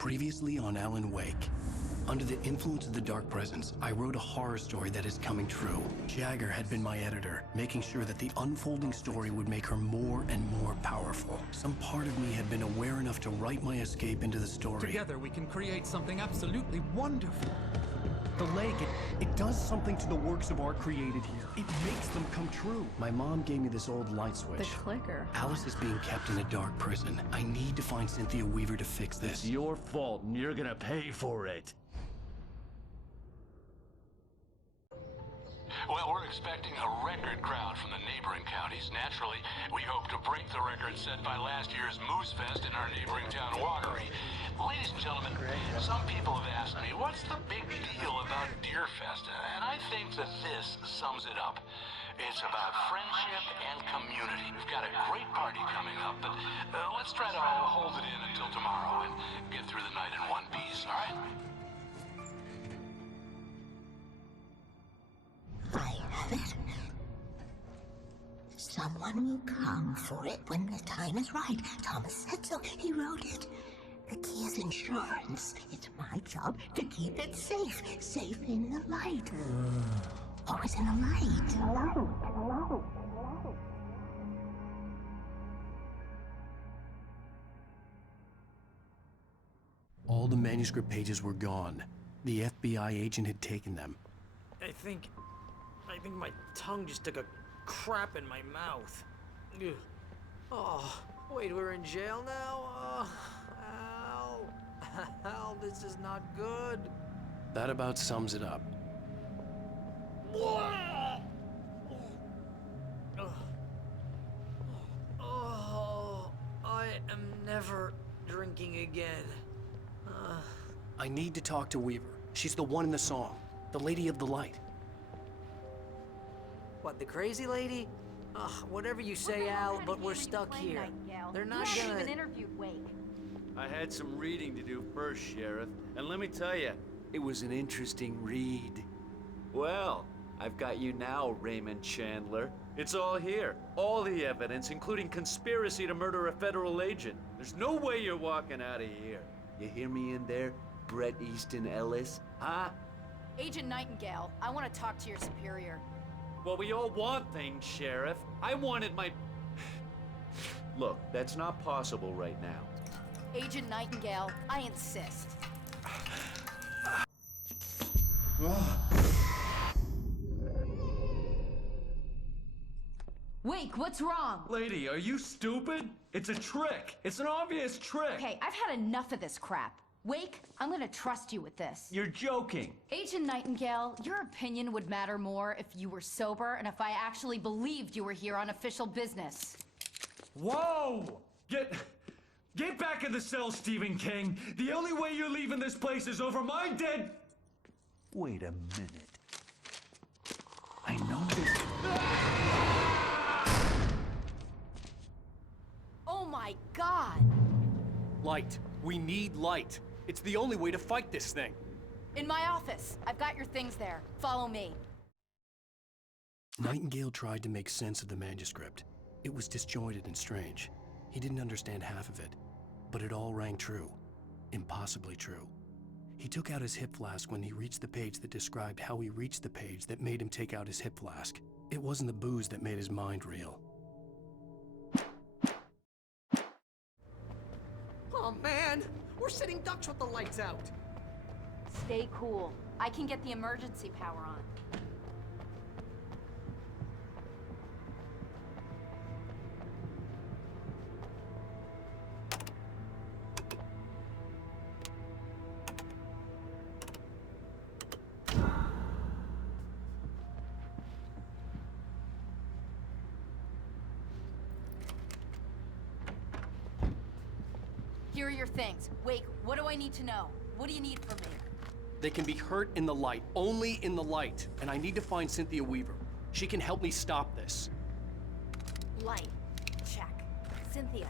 Previously on Alan Wake. Under the influence of the dark presence, I wrote a horror story that is coming true. Jagger had been my editor, making sure that the unfolding story would make her more and more powerful. Some part of me had been aware enough to write my escape into the story. Together we can create something absolutely wonderful. The lake, it does something to the works of art created here. It makes them come true. My mom gave me this old light switch. The clicker. Alice is being kept in a dark prison. I need to find Cynthia Weaver to fix this. It's your fault, and you're gonna pay for it. Well, we're expecting a record crowd from the neighboring counties. Naturally, we hope to break the record set by last year's Moose Fest in our neighboring town, Watery. Ladies and gentlemen, some people have asked me, what's the big deal about Deer Fest? And I think that this sums it up. It's about friendship and community. We've got a great party coming up, but let's try to hold it in until tomorrow and get through the night in one piece, all right? I have it. Someone will come for it when the time is right. Thomas said so. He wrote it. The key is insurance. It's my job to keep it safe. Safe in the light. Always in the light. All the manuscript pages were gone. The FBI agent had taken them. I think my tongue just took a crap in my mouth. Ugh. Oh, wait, we're in jail now? Oh, Al. Al, this is not good. That about sums it up. Oh, I am never drinking again. I need to talk to Weaver. She's the one in the song. The Lady of the Light. What, the crazy lady? Ugh, whatever you say, Al, but we're stuck here. They're not gonna... interviewed Wake. I had some reading to do first, Sheriff, and let me tell you, it was an interesting read. Well, I've got you now, Raymond Chandler. It's all here. All the evidence, including conspiracy to murder a federal agent. There's no way you're walking out of here. You hear me in there, Bret Easton Ellis? Huh? Agent Nightingale, I want to talk to your superior. Well, we all want things, Sheriff. I wanted my... Look, that's not possible right now. Agent Nightingale, I insist. Wake, what's wrong? Lady, are you stupid? It's a trick. It's an obvious trick. Okay, I've had enough of this crap. Wake, I'm gonna trust you with this. You're joking. Agent Nightingale, your opinion would matter more if you were sober and if I actually believed you were here on official business. Whoa! Get back in the cell, Stephen King. The only way you're leaving this place is over my dead... Wait a minute. I know this... Oh my God! Light. We need light. It's the only way to fight this thing. In my office. I've got your things there. Follow me. Nightingale tried to make sense of the manuscript. It was disjointed and strange. He didn't understand half of it, but it all rang true. Impossibly true. He took out his hip flask when he reached the page that described how he reached the page that made him take out his hip flask. It wasn't the booze that made his mind reel. Oh, man! We're sitting ducks with the lights out! Stay cool. I can get the emergency power on. Here are your things. Wake, what do I need to know? What do you need from me? They can be hurt in the light, only in the light. And I need to find Cynthia Weaver. She can help me stop this. Light. Check. Cynthia.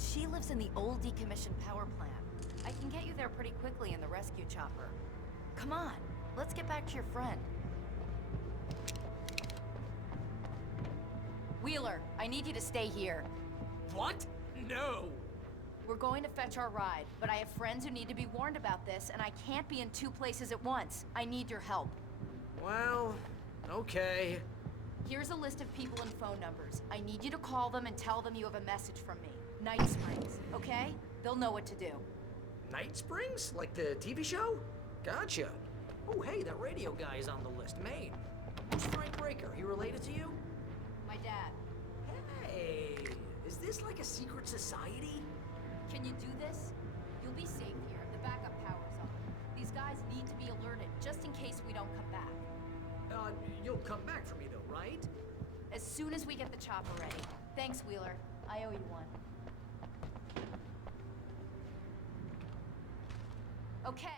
She lives in the old decommissioned power plant. I can get you there pretty quickly in the rescue chopper. Come on, let's get back to your friend. Wheeler, I need you to stay here. What? No! were going to fetch our ride, but I have friends who need to be warned about this, and I can't be in 2 places at once. I need your help. Well, okay. Here's a list of people and phone numbers. I need you to call them and tell them you have a message from me. Night Springs, okay? They'll know what to do. Night Springs? Like the TV show? Gotcha. Oh, hey, that radio guy is on the list. Maine. Who's Frank Breaker? He related to you? My dad. Hey, is this like a secret society? Can you do this? You'll be safe here if the backup power's on. These guys need to be alerted, just in case we don't come back. You'll come back for me though, right? As soon as we get the chopper ready. Thanks, Wheeler. I owe you one. Okay.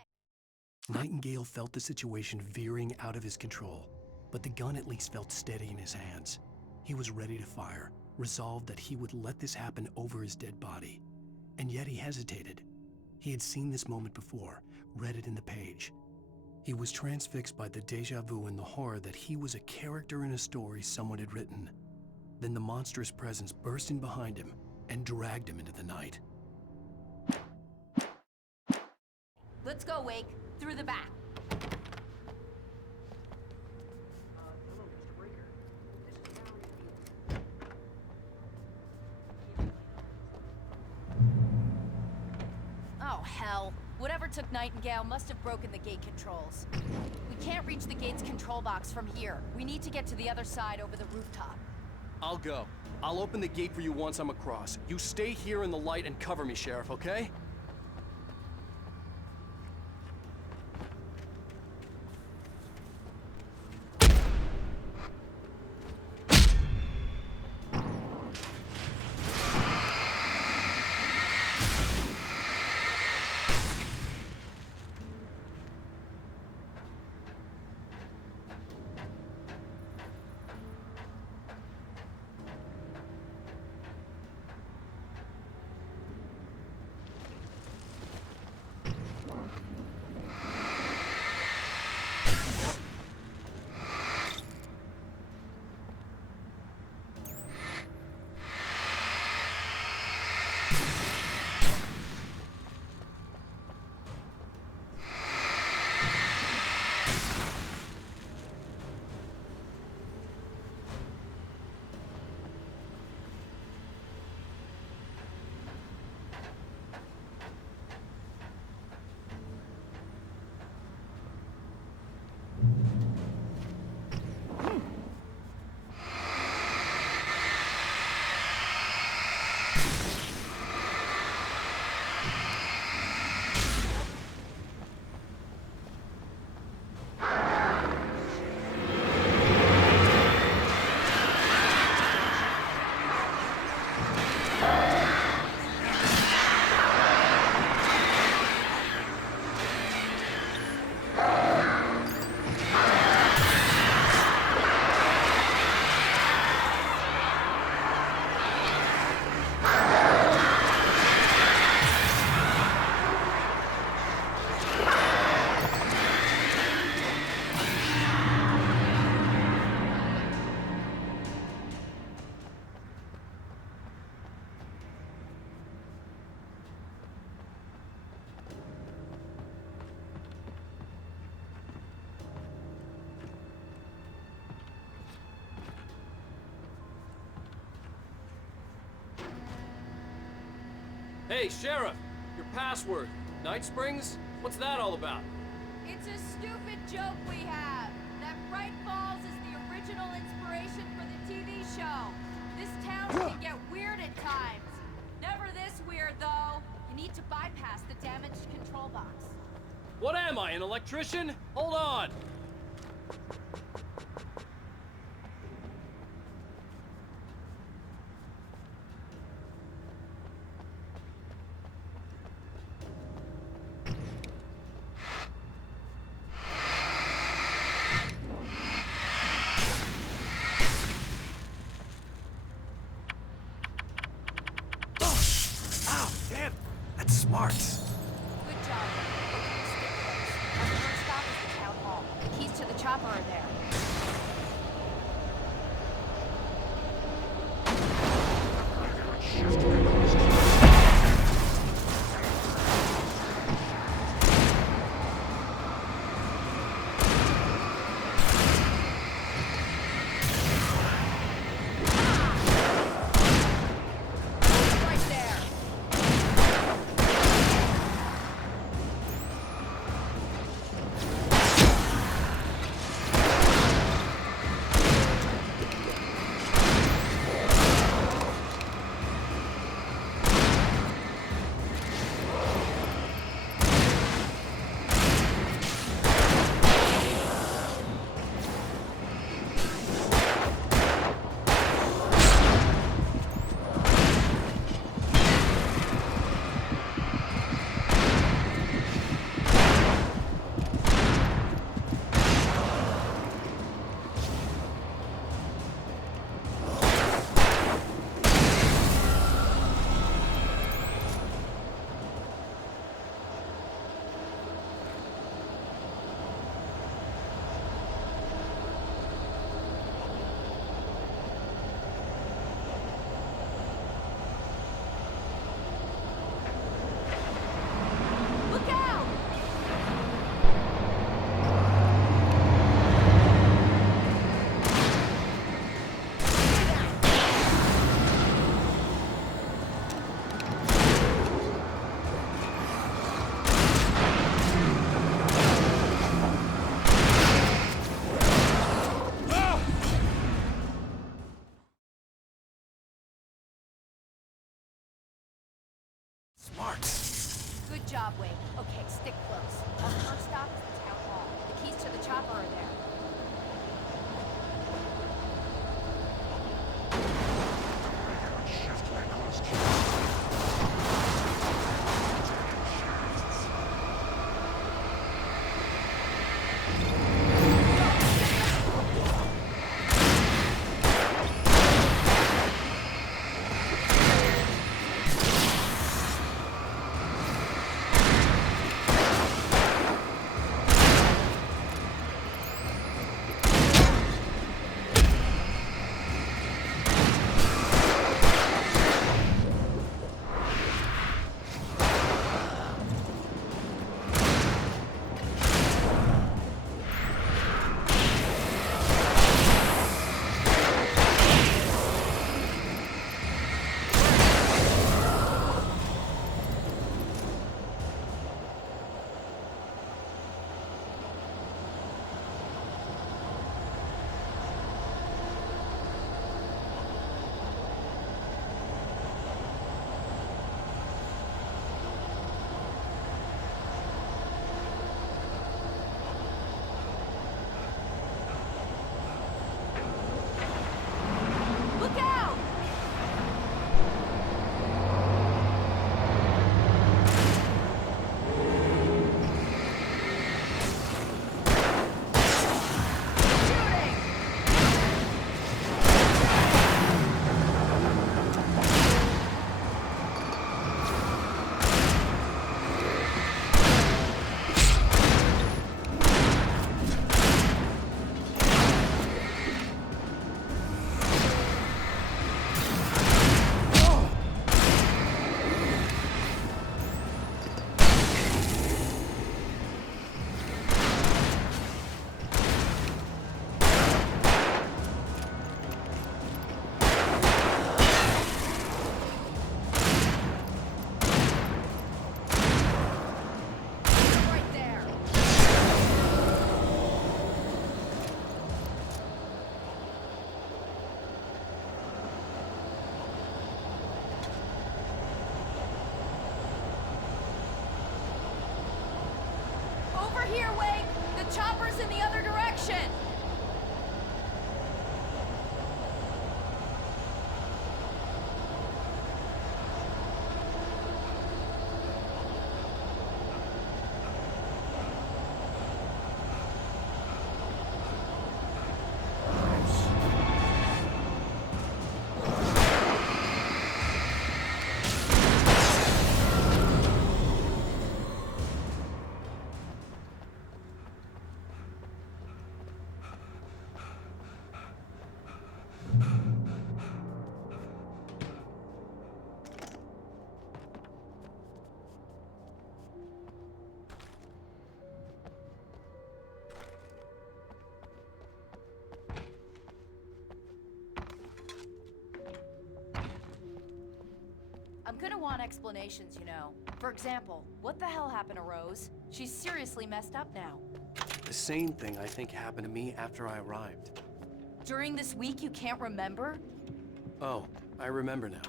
Nightingale felt the situation veering out of his control, but the gun at least felt steady in his hands. He was ready to fire, resolved that he would let this happen over his dead body. And yet he hesitated. He had seen this moment before, read it in the page. He was transfixed by the déjà vu and the horror that he was a character in a story someone had written. Then the monstrous presence burst in behind him and dragged him into the night. Let's go, Wake. Through the back. Hello, Mr. Breaker. This is Oh, hell. Whatever took Nightingale must have broken the gate controls. We can't reach the gate's control box from here. We need to get to the other side over the rooftop. I'll go. I'll open the gate for you once I'm across. You stay here in the light and cover me, Sheriff, okay? Hey, Sheriff! Your password. Night Springs? What's that all about? It's a stupid joke we have. That Bright Falls is the original inspiration for the TV show. This town can get weird at times. Never this weird, though. You need to bypass the damaged control box. What am I, an electrician? Hold on! Smart. Good job. Okay, stick close. Our first stop is the town hall. The keys to the chopper are there. job, Wade. Okay, stick close. Our first stop is the town hall. The keys to the chopper are there. Look out! Right there. Over here, Wade! The chopper's in the other direction! I'm gonna want explanations, you know. For example, what the hell happened to Rose? She's seriously messed up now. The same thing I think happened to me after I arrived. During this week, you can't remember? Oh, I remember now.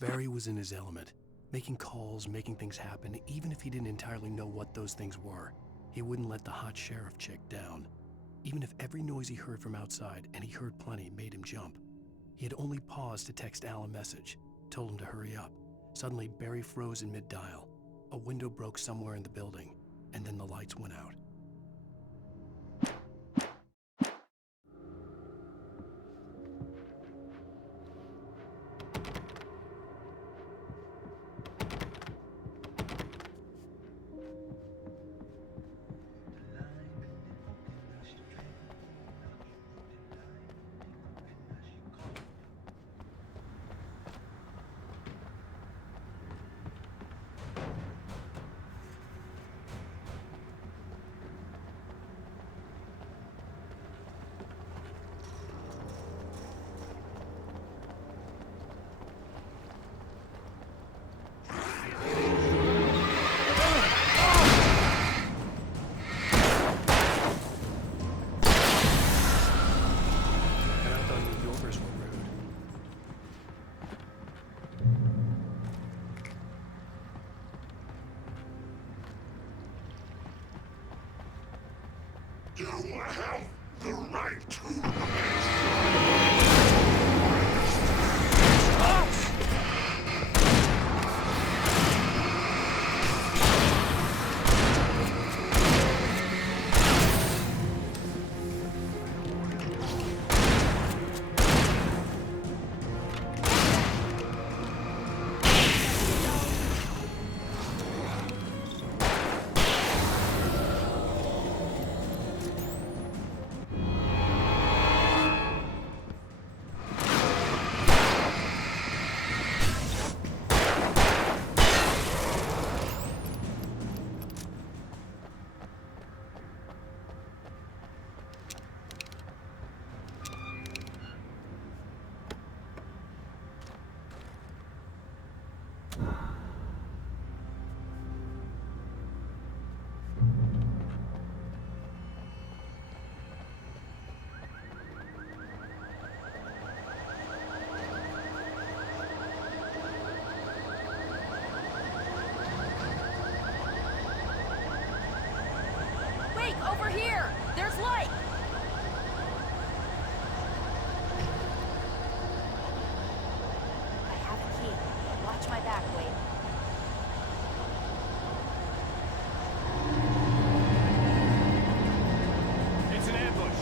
Barry was in his element, making calls, making things happen, even if he didn't entirely know what those things were. He wouldn't let the hot sheriff chick down. Even if every noise he heard from outside, and he heard plenty, made him jump. He had only paused to text Al a message, told him to hurry up. Suddenly, Barry froze in mid-dial. A window broke somewhere in the building, and then the lights went out. Wait, over here! There's light! I have a key. Watch my back, Wade. It's an ambush.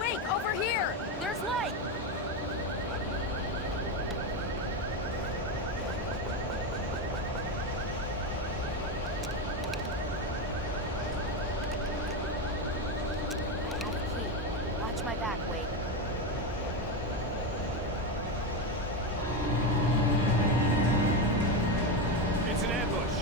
Wait, over here! There's light! I have a key. Watch my back, Wade. It's an ambush.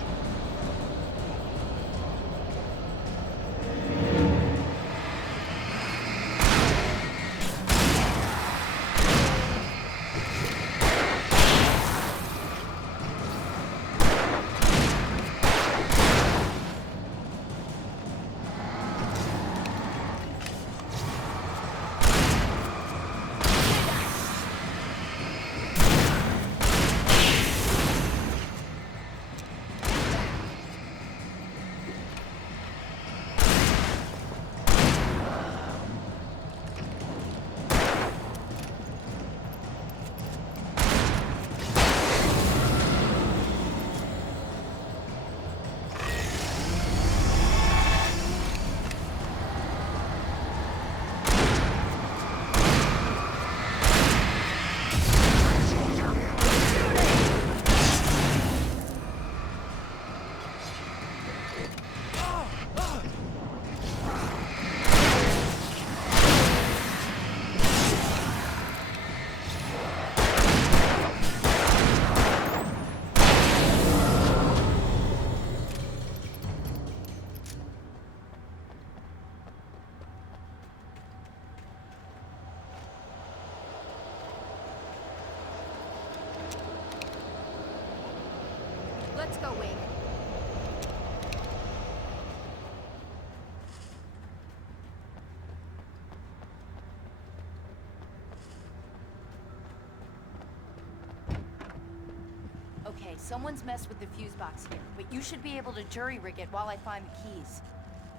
Someone's messed with the fuse box here, but you should be able to jury-rig it while I find the keys.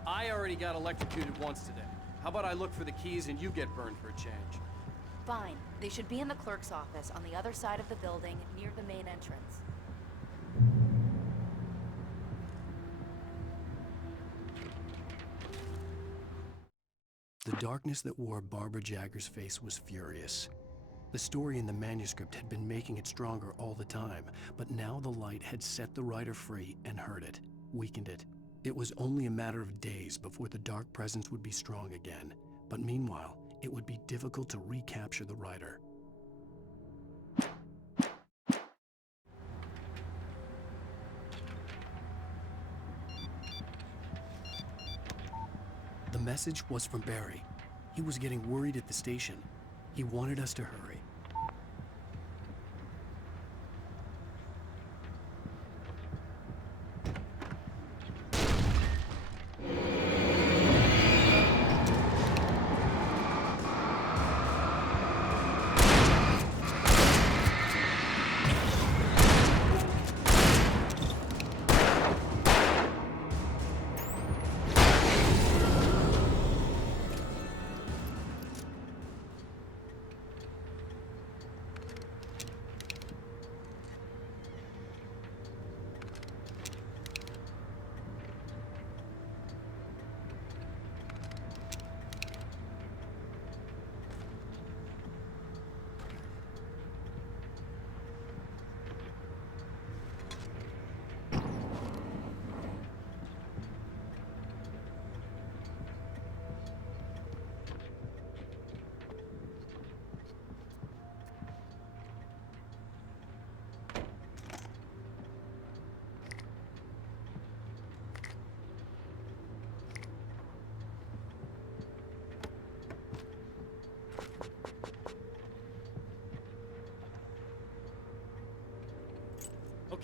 I already got electrocuted once today. How about I look for the keys and you get burned for a change? Fine. They should be in the clerk's office on the other side of the building, near the main entrance. The darkness that wore Barbara Jagger's face was furious. The story in the manuscript had been making it stronger all the time, but now the light had set the writer free and hurt it, weakened it. It was only a matter of days before the dark presence would be strong again, but meanwhile, it would be difficult to recapture the writer. The message was from Barry. He was getting worried at the station. He wanted us to hurry.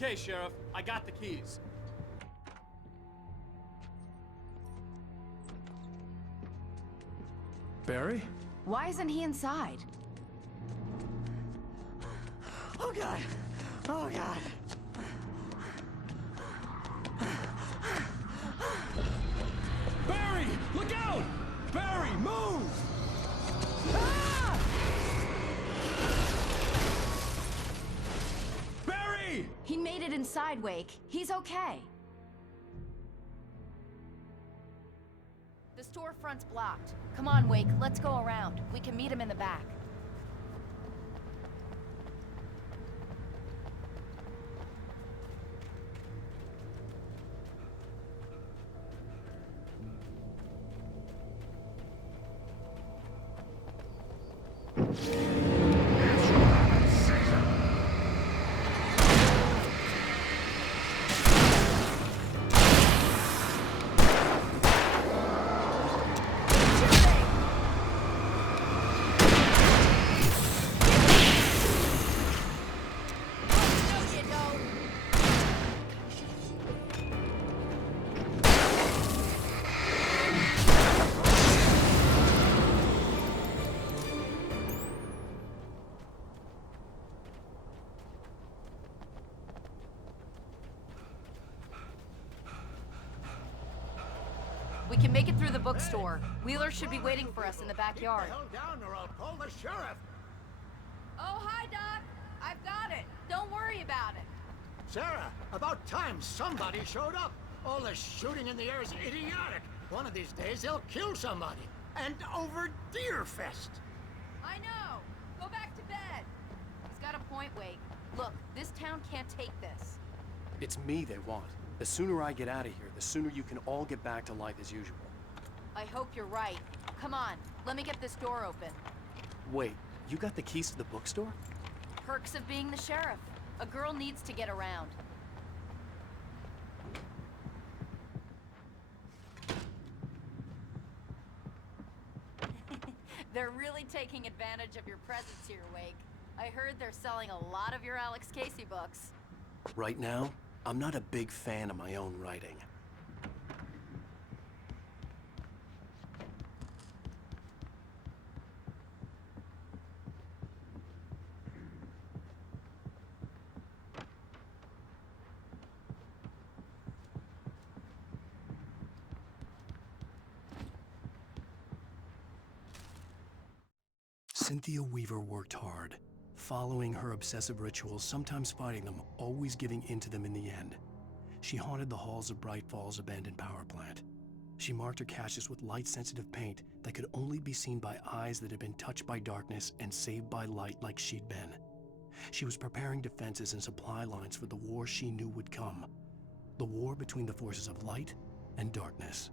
Okay, Sheriff, I got the keys. Barry? Why isn't he inside? Oh God! Oh God! Barry! Look out! Barry, move! Barry! He made it inside, Wake. He's okay. The storefront's blocked. Come on, Wake. Let's go around. We can meet him in the back. We can make it through the bookstore. Wheeler should be waiting for us in the backyard. Keep the hell down or I'll call the sheriff. Oh, hi, Doc. I've got it. Don't worry about it. Sarah, about time somebody showed up. All the shooting in the air is idiotic. One of these days they'll kill somebody. And over Deerfest. I know. Go back to bed. He's got a point, Wake. Look, this town can't take this. It's me they want. The sooner I get out of here, the sooner you can all get back to life as usual. I hope you're right. Come on, let me get this door open. Wait, you got the keys to the bookstore? Perks of being the sheriff. A girl needs to get around. They're really taking advantage of your presence here, Wake. I heard they're selling a lot of your Alex Casey books. Right now, I'm not a big fan of my own writing. Cynthia Weaver worked hard, following her obsessive rituals, sometimes fighting them, always giving in to them in the end. She haunted the halls of Bright Falls' abandoned power plant. She marked her caches with light-sensitive paint that could only be seen by eyes that had been touched by darkness and saved by light like she'd been. She was preparing defenses and supply lines for the war she knew would come. The war between the forces of light and darkness.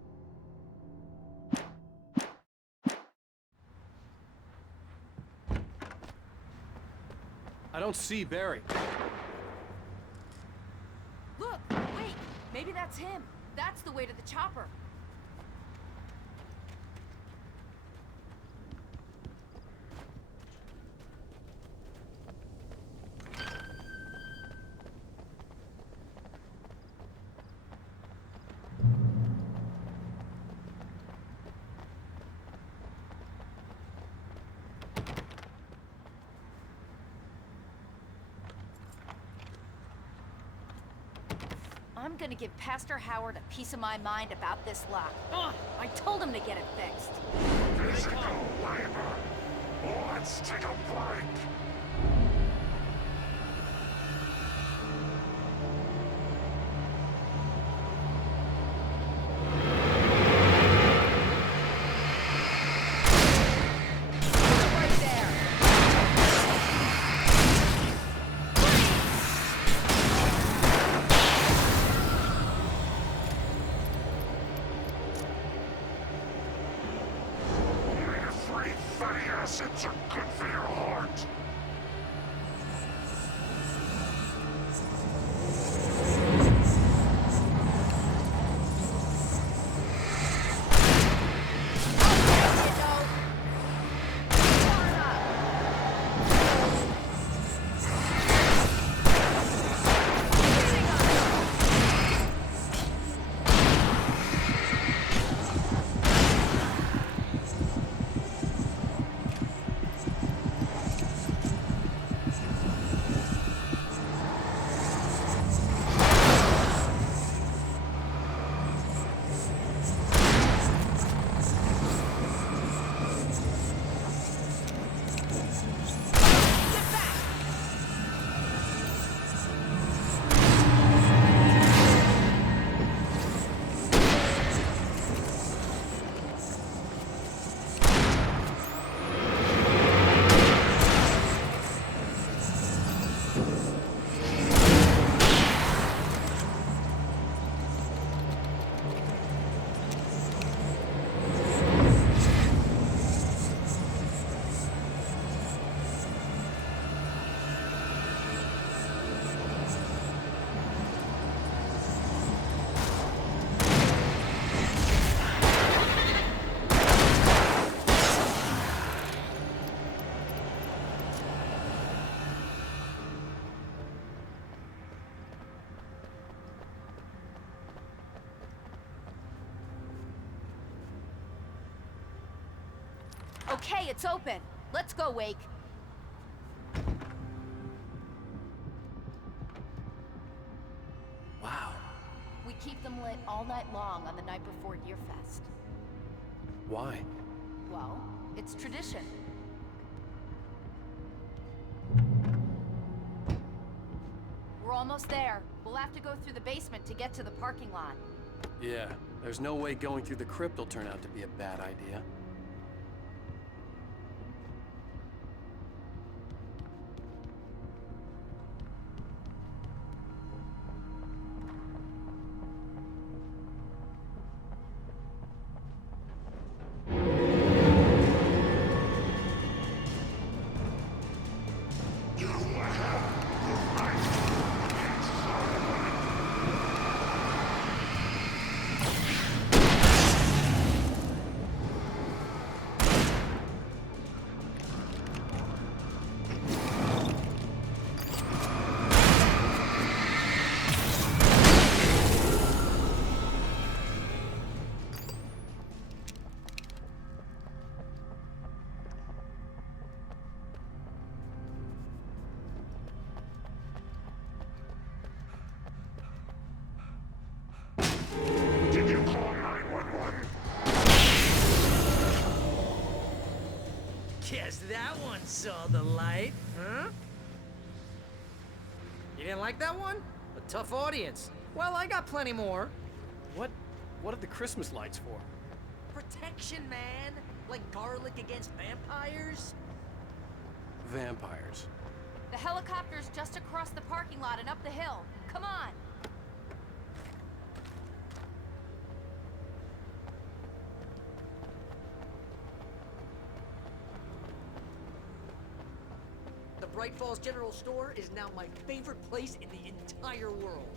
I don't see Barry. Look! Wait! Maybe that's him. That's the way to the chopper. I'm gonna give Pastor Howard a piece of my mind about this lock. Ugh, I told him to get it fixed. Physical labor. Let's take a break. Fatty acids are good for your heart. Okay, it's open. Let's go, Wake. Wow. We keep them lit all night long on the night before Deerfest. Why? Well, it's tradition. We're almost there. We'll have to go through the basement to get to the parking lot. Yeah, there's no way going through the crypt will turn out to be a bad idea. Guess that one saw the light, huh? You didn't like that one? A tough audience. Well, I got plenty more. What are the Christmas lights for? Protection, man. Like garlic against vampires. Vampires. The helicopter's just across the parking lot and up the hill. Come on! The Bright Falls General Store is now my favorite place in the entire world.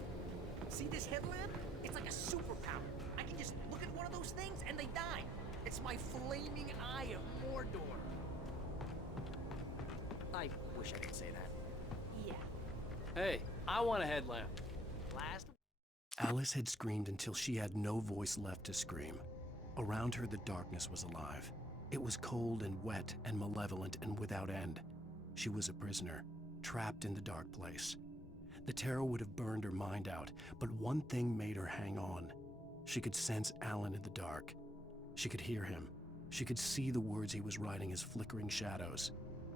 See this headlamp? It's like a superpower. I can just look at one of those things and they die. It's my flaming eye of Mordor. I wish I could say that. Yeah. Hey, I want a headlamp. Last. Alice had screamed until she had no voice left to scream. Around her, the darkness was alive. It was cold and wet and malevolent and without end. She was a prisoner, trapped in the dark place. The terror would have burned her mind out, but one thing made her hang on. She could sense Alan in the dark. She could hear him. She could see the words he was writing as flickering shadows.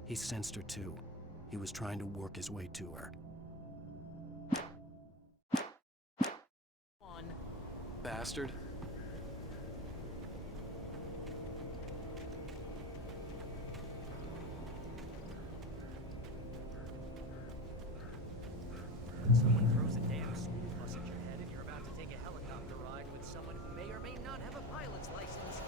He sensed her too. He was trying to work his way to her. Bastard. Someone throws a damn school bus at your head and you're about to take a helicopter ride with someone who may or may not have a pilot's license.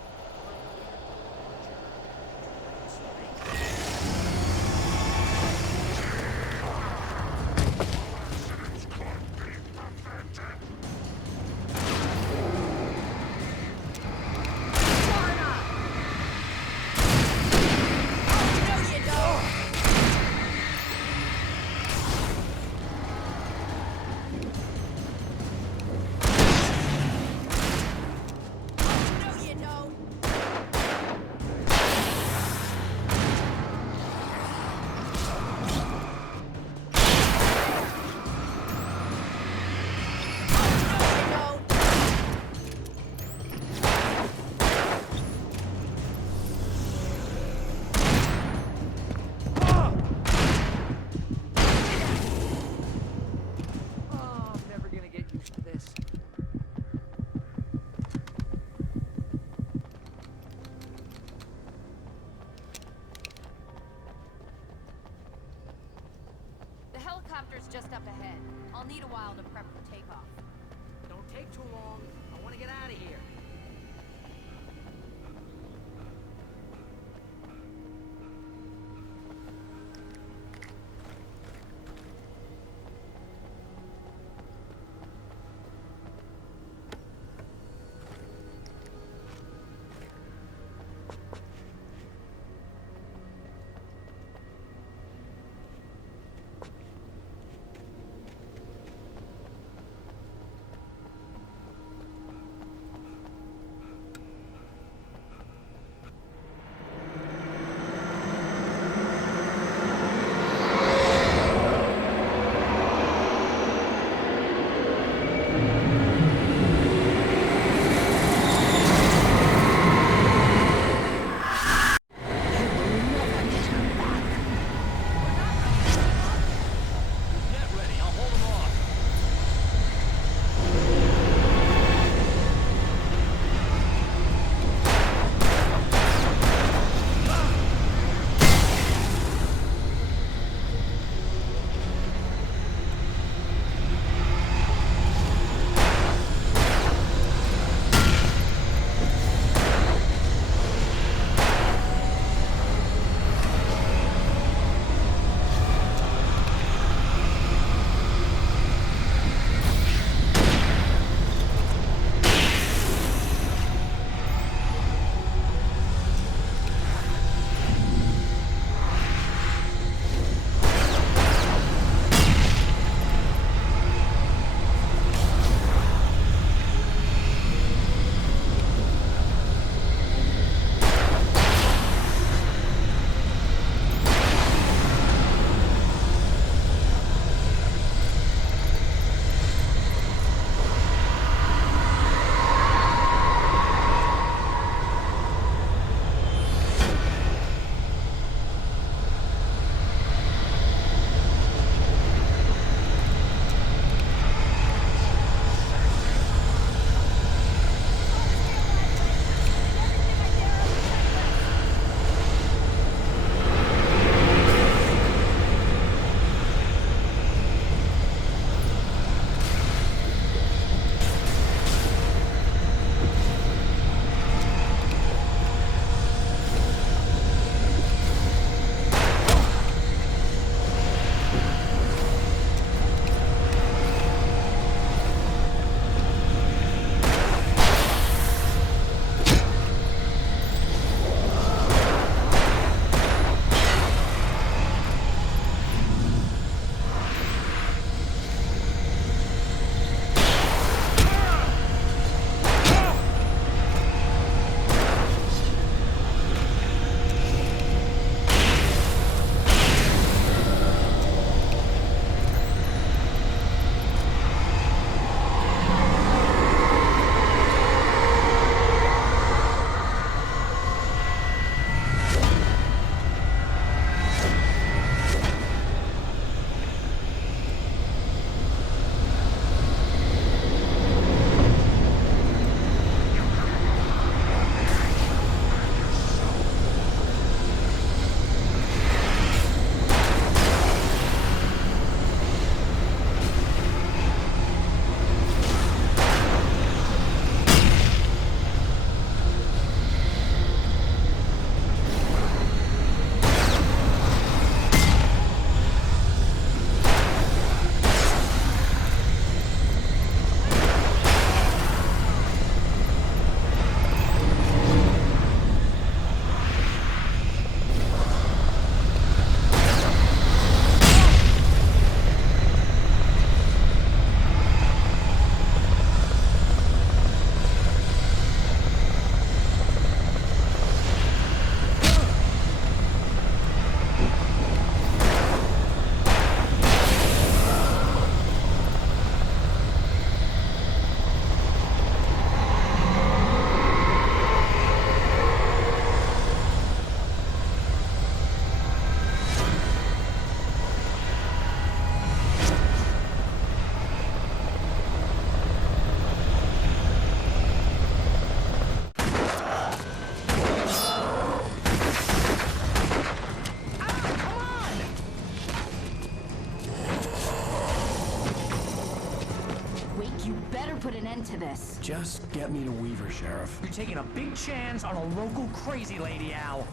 to this. Just get me to Weaver, Sheriff. You're taking a big chance on a local crazy lady, Al.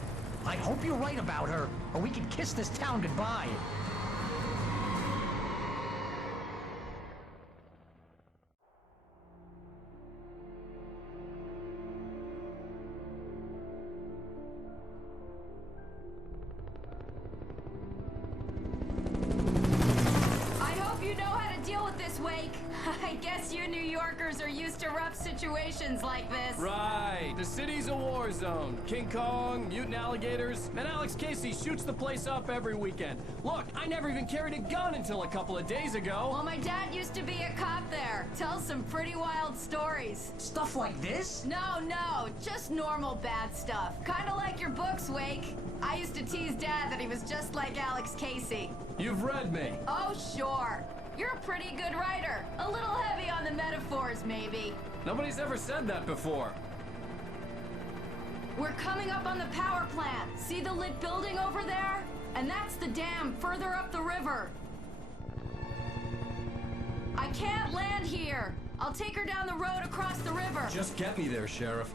I hope you're right about her, or we can kiss this town goodbye. Wake. I guess you New Yorkers are used to rough situations like this. Right. The city's a war zone. King Kong, mutant alligators, and Alex Casey shoots the place up every weekend. Look, I never even carried a gun until a couple of days ago. Well, my dad used to be a cop there. Tells some pretty wild stories. Stuff like this? No, just normal bad stuff. Kinda like your books, Wake. I used to tease Dad that he was just like Alex Casey. You've read me. Oh, sure. You're a pretty good writer. A little heavy on the metaphors, maybe. Nobody's ever said that before. We're coming up on the power plant. See the lit building over there? And that's the dam further up the river. I can't land here. I'll take her down the road across the river. Just get me there, Sheriff.